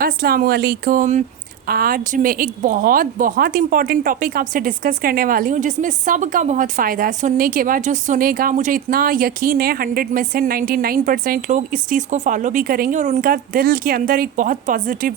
अस्सलामुअलैकुम। आज मैं एक बहुत बहुत इम्पॉर्टेंट टॉपिक आपसे डिस्कस करने वाली हूँ जिसमें सबका बहुत फ़ायदा है। सुनने के बाद जो सुनेगा, मुझे इतना यकीन है 100 में से 99% लोग इस चीज़ को फॉलो भी करेंगे और उनका दिल के अंदर एक बहुत पॉजिटिव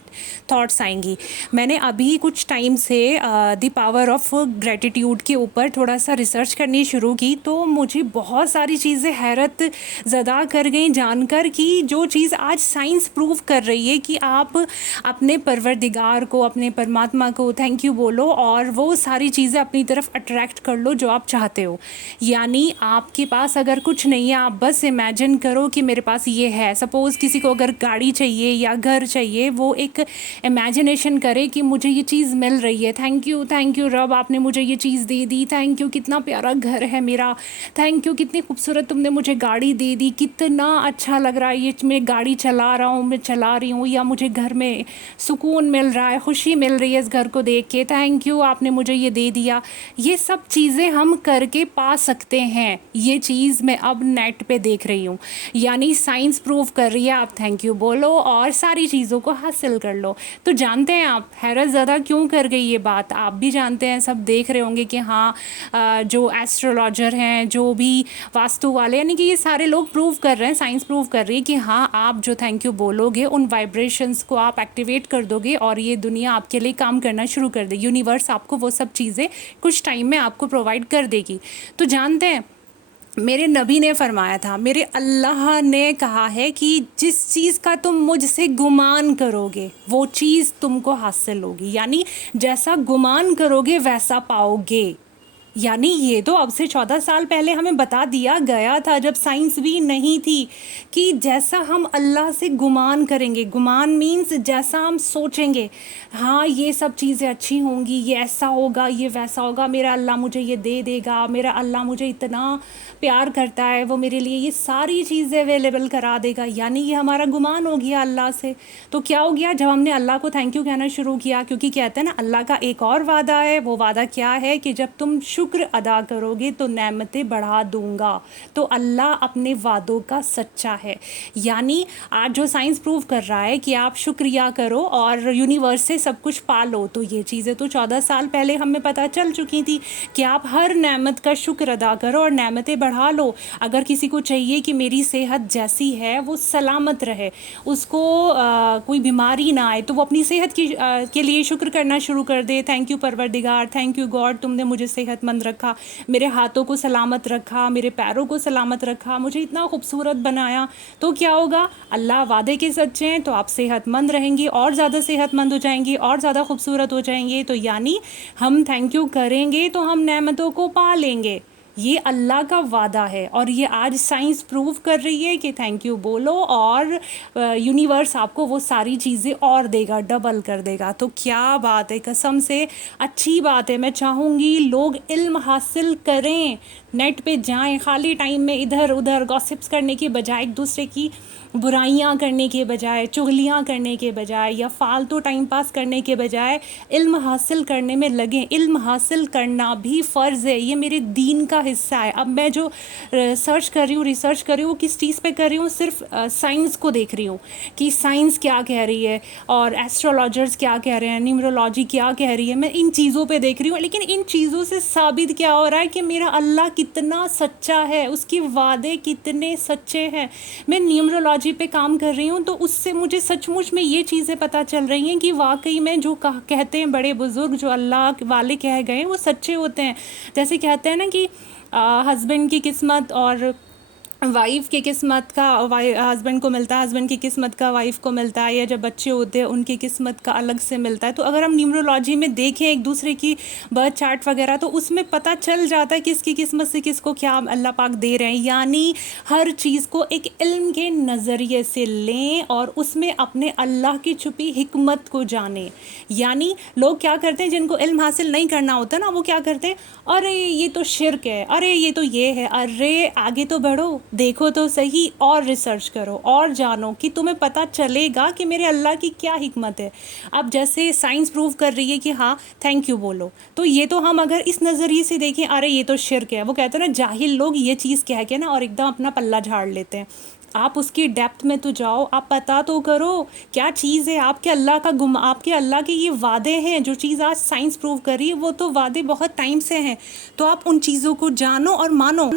थॉट्स आएंगी। मैंने अभी कुछ टाइम से द पावर ऑफ ग्रेटिट्यूड के ऊपर थोड़ा सा रिसर्च करनी शुरू की, तो मुझे बहुत सारी चीज़ें हैरत ज़दा कर गई जानकर कि जो चीज़ आज साइंस प्रूव कर रही है कि आप अपने परवरदिगार को, अपने परमात्मा को थैंक यू बोलो और वो सारी चीज़ें अपनी तरफ अट्रैक्ट कर लो जो आप चाहते हो। यानी आपके पास अगर कुछ नहीं है, आप बस इमेजिन करो कि मेरे पास ये है। सपोज़ किसी को अगर गाड़ी चाहिए या घर चाहिए, वो एक इमेजिनेशन करे कि मुझे ये चीज़ मिल रही है। थैंक यू रब, आपने मुझे ये चीज़ दे दी। थैंक यू, कितना प्यारा घर है मेरा। थैंक यू, कितनी खूबसूरत तुमने मुझे गाड़ी दे दी। कितना अच्छा लग रहा है ये, मैं गाड़ी चला रहा हूँ, मैं चला रही हूँ, या मुझे घर में सुकून मिल रहा है, खुशी मिल रही है इस घर को देख के। थैंक यू, आपने मुझे ये दे दिया। ये सब चीज़ें हम करके पा सकते हैं। ये चीज़ मैं अब नेट पे देख रही हूँ, यानी साइंस प्रूव कर रही है आप थैंक यू बोलो और सारी चीज़ों को हासिल कर लो। तो जानते हैं आप हैरत ज़्यादा क्यों कर गई ये बात? आप भी जानते हैं, सब देख रहे होंगे कि हाँ, जो एस्ट्रोलॉजर हैं, जो भी वास्तु वाले, यानी कि ये सारे लोग प्रूव कर रहे हैं, साइंस प्रूव कर रही है कि हाँ, आप जो थैंक यू बोलोगे उन वाइब्रेशंस को आप एक्टिवेट कर दोगे और ये दुनिया आपके लिए काम करना शुरू कर देगी। यूनिवर्स आपको वो सब चीज़ें कुछ टाइम में आपको प्रोवाइड कर देगी। तो जानते हैं, मेरे नबी ने फरमाया था, मेरे अल्लाह ने कहा है कि जिस चीज़ का तुम मुझसे गुमान करोगे वो चीज़ तुमको हासिल होगी। यानी जैसा गुमान करोगे वैसा पाओगे। यानी ये तो अब से 14 साल पहले हमें बता दिया गया था, जब साइंस भी नहीं थी, कि जैसा हम अल्लाह से गुमान करेंगे, गुमान मीन्स जैसा हम सोचेंगे, हाँ ये सब चीज़ें अच्छी होंगी, ये ऐसा होगा, ये वैसा होगा, मेरा अल्लाह मुझे ये दे देगा, मेरा अल्लाह मुझे इतना प्यार करता है, वो मेरे लिए ये सारी चीज़ें अवेलेबल करा देगा। यानी ये हमारा गुमान हो गया अल्लाह से। तो क्या हो गया जब हमने अल्लाह को थैंक यू कहना शुरू किया? क्योंकि कहते हैं ना, अल्लाह का एक और वादा है। वो वादा क्या है कि जब तुम शुक्र अदा करोगे तो नेमतें बढ़ा दूंगा। तो अल्लाह अपने वादों का सच्चा है। यानी आज जो साइंस प्रूव कर रहा है कि आप शुक्रिया करो और यूनिवर्स से सब कुछ पा लो, तो ये चीज़ें तो 14 साल पहले हमें पता चल चुकी थी कि आप हर नेमत का शुक्र अदा करो और नेमतें बढ़ा लो। अगर किसी को चाहिए कि मेरी सेहत जैसी है वो सलामत रहे, उसको कोई बीमारी ना आए, तो वो अपनी सेहत के लिए शुक्र करना शुरू कर दे। थैंक यू परवरदिगार, थैंक यू गॉड, तुमने मुझे सेहतमंद रखा, मेरे हाथों को सलामत रखा, मेरे पैरों को सलामत रखा, मुझे इतना खूबसूरत बनाया। तो क्या होगा? अल्लाह वादे के सच्चे हैं, तो आप सेहतमंद रहेंगी, और ज़्यादा सेहतमंद हो जाएंगी, और ज़्यादा खूबसूरत हो जाएंगे। तो यानी हम थैंक यू करेंगे तो हम नेमतों को पा लेंगे। ये अल्लाह का वादा है और ये आज साइंस प्रूव कर रही है कि थैंक यू बोलो और यूनिवर्स आपको वो सारी चीज़ें और देगा, डबल कर देगा। तो क्या बात है, कसम से अच्छी बात है। मैं चाहूँगी लोग इल्म हासिल करें, नेट पे जाएं, खाली टाइम में इधर उधर गॉसिप्स करने के बजाय, एक दूसरे की बुराइयां करने के बजाय, चुगलियां करने के बजाय, या फालतू टाइम पास करने के बजाय इल्म हासिल करने में लगें। इल्म हासिल करना भी फ़र्ज़ है, ये मेरे दीन का हिस्सा है। अब मैं जो सर्च कर रही हूँ, रिसर्च कर रही हूँ, किस चीज़ पे कर रही हूँ? सिर्फ साइंस को देख रही हूँ कि साइंस क्या कह रही है और एस्ट्रोलॉजर्स क्या कह रहे हैं, न्यूमरोलॉजी क्या कह रही है। मैं इन चीज़ों पे देख रही हूँ, लेकिन इन चीज़ों से साबित क्या हो रहा है कि मेरा अल्लाह कितना सच्चा है, उसके वादे कितने सच्चे हैं। मैं न्यूमरोलॉजी पे काम कर रही हूँ, तो उससे मुझे सचमुच में ये चीज़ें पता चल रही हैं कि वाकई में जो कहते हैं बड़े बुज़ुर्ग, जो अल्लाह वाले कह गए, वो सच्चे होते हैं। जैसे कहते हैं ना कि हस्बैंड की किस्मत और वाइफ़ की किस्मत का हस्बैंड को मिलता है, हस्बैंड की किस्मत का वाइफ़ को मिलता है, या जब बच्चे होते हैं उनकी किस्मत का अलग से मिलता है। तो अगर हम न्यूमरोलॉजी में देखें एक दूसरे की बर्थ चार्ट वगैरह, तो उसमें पता चल जाता है किसकी किस्मत से किसको क्या अल्लाह पाक दे रहे हैं। यानी हर चीज़ को एक इल्म के नज़रिए से लें और उसमें अपने अल्लाह की छुपी हिकमत को जानें। यानी लोग क्या करते हैं, जिनको इल्म हासिल नहीं करना होता ना, वो क्या करते हैं, अरे ये तो शिर्क है, अरे ये तो ये है, अरे आगे तो बढ़ो, देखो तो सही, और रिसर्च करो और जानो कि तुम्हें पता चलेगा कि मेरे अल्लाह की क्या हिकमत है। अब जैसे साइंस प्रूव कर रही है कि हाँ थैंक यू बोलो, तो ये तो हम अगर इस नज़रिए से देखें, अरे ये तो शिर्क है, वो कहते हैं ना, जाहिल लोग ये चीज़ कह के ना और एकदम अपना पल्ला झाड़ लेते हैं। आप उसकी डेप्थ में तो जाओ, आप पता तो करो क्या चीज़ है। आपके अल्लाह के ये वादे हैं, जो चीज़ आज साइंस प्रूव कर रही है वो तो वादे बहुत टाइम से हैं। तो आप उन चीज़ों को जानो और मानो।